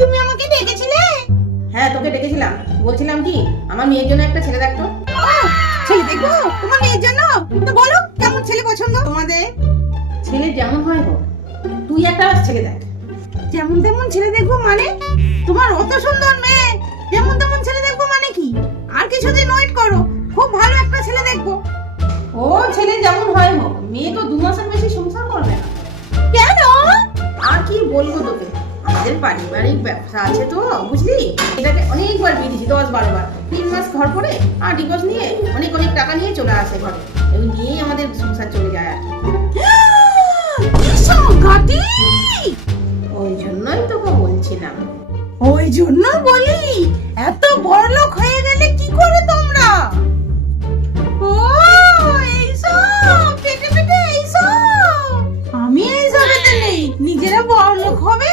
তুমি আমাকে ডেকেছিলে? হ্যাঁ, তোকে ডেকেছিলাম। বলছিলাম কি, আমার মেয়ের জন্য একটা ছেলে দেখতো। ছেলে দেখো তোমার মেয়ের জন্য? তো বলো কেমন ছেলে পছন্দ তোমাদের? ছেলে যেমন হয় হোক, তুই একটা ছেলে দেখ। যেমন তেমন ছেলে দেখবো মানে? তোমার অত সুন্দর মেয়ে, যেমন তেমন ছেলে দেখবো মানে কি? আর কিছুদিন ওয়েট করো, খুব ভালো একটা ছেলে দেখবো। ও ছেলে যেমন হয় হোক, মেয়ে তো 2 মাসের বেশি সংসার করবে না। কেন? আর কি বলবো তোকে, আমাদের পারিবারিক ব্যবসা আছে তো, বুঝলি? এটাকে অনেকবার বিয়ে দিয়েছি, 10-12 বার। 3 মাস ঘর করে আর ডিভোর্স নিয়ে অনেক অনেক টাকা নিয়ে চলে আসে ঘরে। এই নিয়েই আমাদের সংসার চলে যায় আর কি। কি সংঘাতি! ওই জন্যই তোকে বলছিলাম। ওই জন্য বলি, এত বড়লোক হয়ে